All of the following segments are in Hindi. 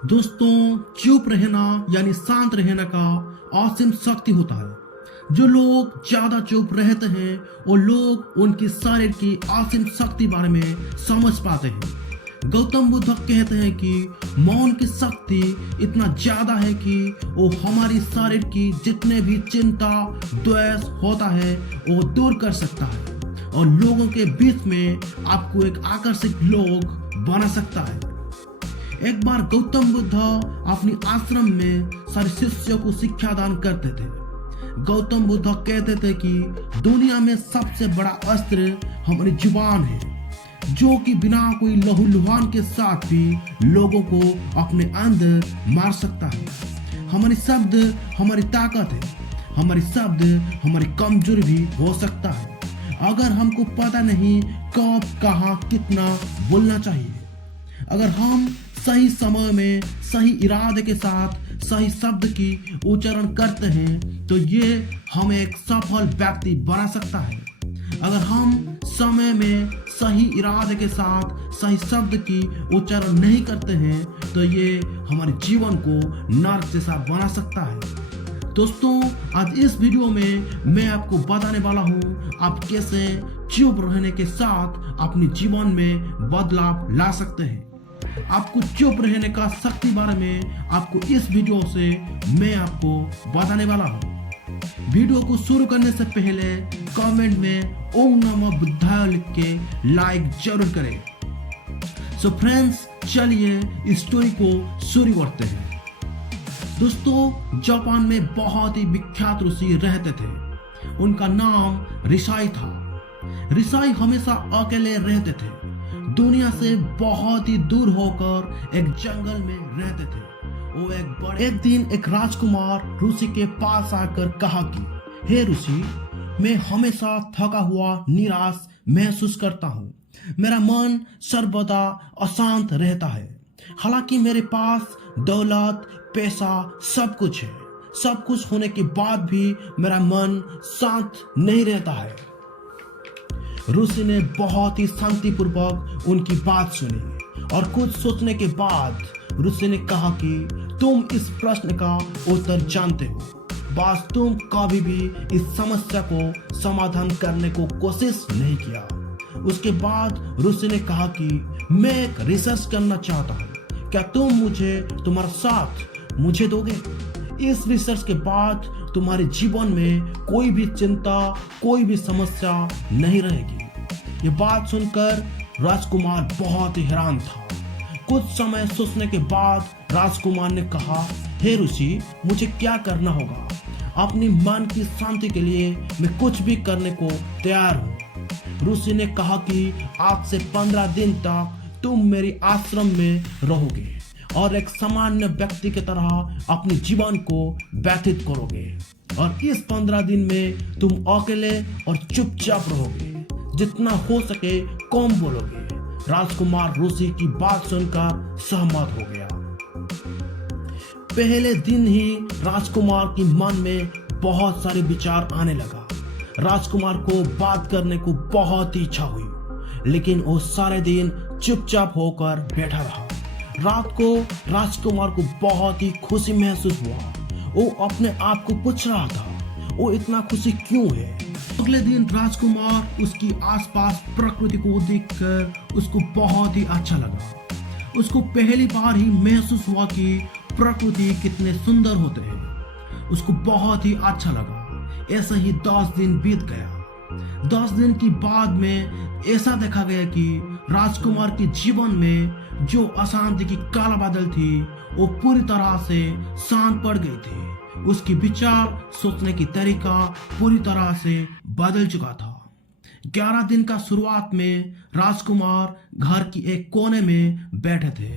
दोस्तों, चुप रहना यानी शांत रहने का असीम शक्ति होता है। जो लोग ज्यादा चुप रहते हैं वो लोग उनकी शरीर की असीम शक्ति बारे में समझ पाते हैं। गौतम बुद्ध कहते हैं कि मौन की शक्ति इतना ज्यादा है कि वो हमारी शरीर की जितने भी चिंता द्वेष होता है वो दूर कर सकता है और लोगों के बीच में आपको एक आकर्षक लोग बना सकता है। एक बार गौतम बुद्ध अपनी आश्रम में सारे शिष्यों को शिक्षा दान करते थे। गौतम बुद्ध कहते थे कि दुनिया में सबसे बड़ा अस्त्र हमारी जुबान है, जो कि बिना कोई लहूलुहान के साथ भी लोगों को अपने अंदर मार सकता है। हमारी शब्द हमारी ताकत है, हमारी शब्द हमारी कमजोरी भी हो सकता है अगर हमको पता नहीं कब कहाँ कितना बोलना चाहिए। अगर हम सही समय में सही इरादे के साथ सही शब्द की उच्चारण करते हैं तो ये हमें एक सफल व्यक्ति बना सकता है। अगर हम समय में सही इरादे के साथ सही शब्द की उच्चारण नहीं करते हैं तो ये हमारे जीवन को नर्क जैसा बना सकता है। दोस्तों, आज इस वीडियो में मैं आपको बताने वाला हूँ आप कैसे चुप रहने के साथ अपने जीवन में बदलाव ला सकते हैं। आपको चुप रहने का शक्ति बारे में आपको इस वीडियो से मैं आपको बताने वाला हूँ। वीडियो को शुरू करने से पहले कमेंट में ओम नमः बुद्धाय लिख के लाइक जरूर करें। सो फ्रेंड्स, चलिए इस स्टोरी को शुरू करते हैं। दोस्तों, जापान में बहुत ही विख्यात ऋषि रहते थे। उनका नाम रिसाई था। रिसाई हमेशा अकेले रहते थे, दुनिया से बहुत ही दूर होकर एक जंगल में रहते थे। वो एक दिन एक राजकुमार ऋषि के पास आकर कहा कि हे ऋषि, मैं हमेशा थका हुआ निराश महसूस करता हूँ। मेरा मन सर्वदा अशांत रहता है। हालांकि मेरे पास दौलत पैसा सब कुछ है, सब कुछ होने के बाद भी मेरा मन शांत नहीं रहता है। ऋषि ने बहुत ही शांतिपूर्वक उनकी बात सुनी और कुछ सोचने के बाद ऋषि ने कहा कि तुम इस प्रश्न का उत्तर जानते हो, बस तुम कभी भी इस समस्या को समाधान करने को कोशिश नहीं किया। उसके बाद ऋषि ने कहा कि मैं एक रिसर्च करना चाहता हूँ, क्या तुम मुझे तुम्हारा साथ मुझे दोगे? इस रिसर्च के बाद तुम्हारे जीवन में कोई भी चिंता कोई भी समस्या नहीं रहेगी। ये बात सुनकर राजकुमार बहुत ही हैरान था। कुछ समय सोचने के बाद राजकुमार ने कहा, हे ऋषि, मुझे क्या करना होगा? अपनी मन की शांति के लिए मैं कुछ भी करने को तैयार हूँ। ऋषि ने कहा कि आज से 15 दिन तक तुम मेरी आश्रम में रहोगे और एक सामान्य व्यक्ति की तरह अपने जीवन को व्यतीत करोगे और इस 15 दिन में तुम अकेले और चुपचाप रहोगे, जितना हो सके कम बोलोगे। राजकुमार ऋषि की बात सुनकर सहमत हो गया। पहले दिन ही राजकुमार की मन में बहुत सारे विचार आने लगा। राजकुमार को बात करने को बहुत ही इच्छा हुई, लेकिन वो सारे दिन चुपचाप होकर बैठा रहा। रात को राजकुमार को बहुत ही खुशी महसूस हुआ। वो अपने आप को पूछ रहा था, वो इतना खुशी क्यों है? अगले दिन राजकुमार उसकी आसपास प्रकृति को देखकर उसको बहुत ही अच्छा लगा। उसको पहली बार ही महसूस हुआ कि प्रकृति कितने सुंदर होते हैं। उसको बहुत ही अच्छा लगा। ऐसे ही 10 दिन बीत गया। 10 दिन की बाद में ऐसा देखा गया कि राजकुमार के जीवन में जो अशांति की काला बादल थी वो पूरी तरह से शांत पड़ गई थी। उसकी विचार सोचने की तरीका पूरी तरह से बदल चुका था। 11 दिन का शुरुआत में राजकुमार घर की एक कोने में बैठे थे।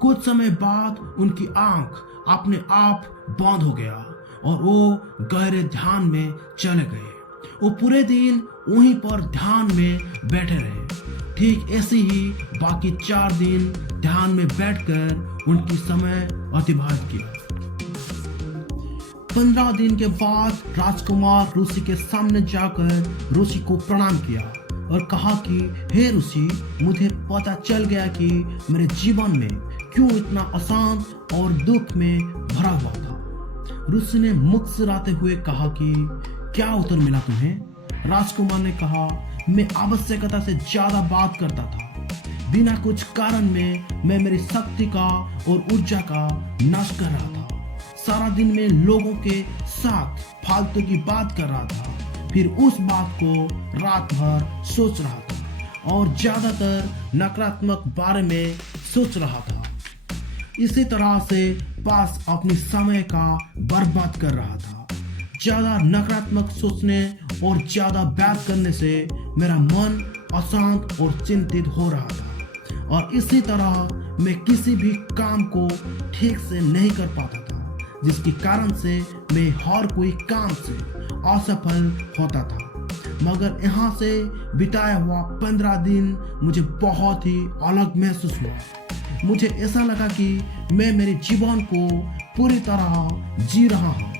कुछ समय बाद उनकी आंख अपने आप बंद हो गया और वो गहरे ध्यान में चले गए। वो पूरे दिन वहीं पर ध्यान में बैठे रहे। ठीक ऐसे ही बाकी 4 दिन ध्यान में बैठकर उनकी समय अतिबाहित किया। 15 दिन के बाद राजकुमार ऋषि के सामने जाकर ऋषि को प्रणाम किया और कहा कि हे ऋषि, मुझे पता चल गया कि मेरे जीवन में क्यों इतना अशांत और दुख में भरा हुआ था। ऋषि ने मुस्कुराते हुए कहा कि क्या उत्तर मिला तुम्हें? राजकुमार ने कहा, मैं आवश्यकता से ज्यादा बात करता था। बिना कुछ कारण में मैं मेरी शक्ति का और ऊर्जा का नाश कर रहा था। सारा दिन मैं लोगों के साथ फालतू की बात कर रहा था, फिर उस बात को रात भर सोच रहा था और ज्यादातर नकारात्मक बारे में सोच रहा था। इसी तरह से पास अपने समय का बर्बाद कर रहा था। ज्यादा नकारात्मक सोचने और ज्यादा बात करने से मेरा मन अशांत और चिंतित हो रहा था और इसी तरह मैं किसी भी काम को ठीक से नहीं कर पाता था, जिसके कारण से मैं हर कोई काम से असफल होता था। मगर यहाँ से बिताया हुआ 15 दिन मुझे बहुत ही अलग महसूस हुआ। मुझे ऐसा लगा कि मैं मेरे जीवन को पूरी तरह जी रहा हूँ,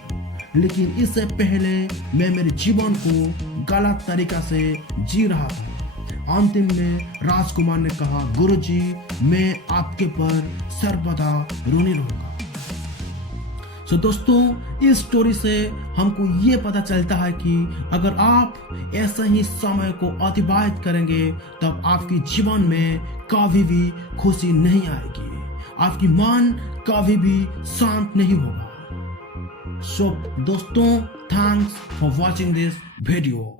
लेकिन इससे पहले मैं मेरे जीवन को गलत तरीका से जी रहा था। अंतिम में राजकुमार ने कहा, गुरुजी, मैं आपके पर सर्वदा ऋणी रहूंगा। तो दोस्तों, इस स्टोरी से हमको ये पता चलता है कि अगर आप ऐसे ही समय को अतिबाहित करेंगे तब आपके जीवन में कभी भी खुशी नहीं आएगी, आपकी मन कभी भी शांत नहीं होगा। सो दोस्तों, thanks for watching this video.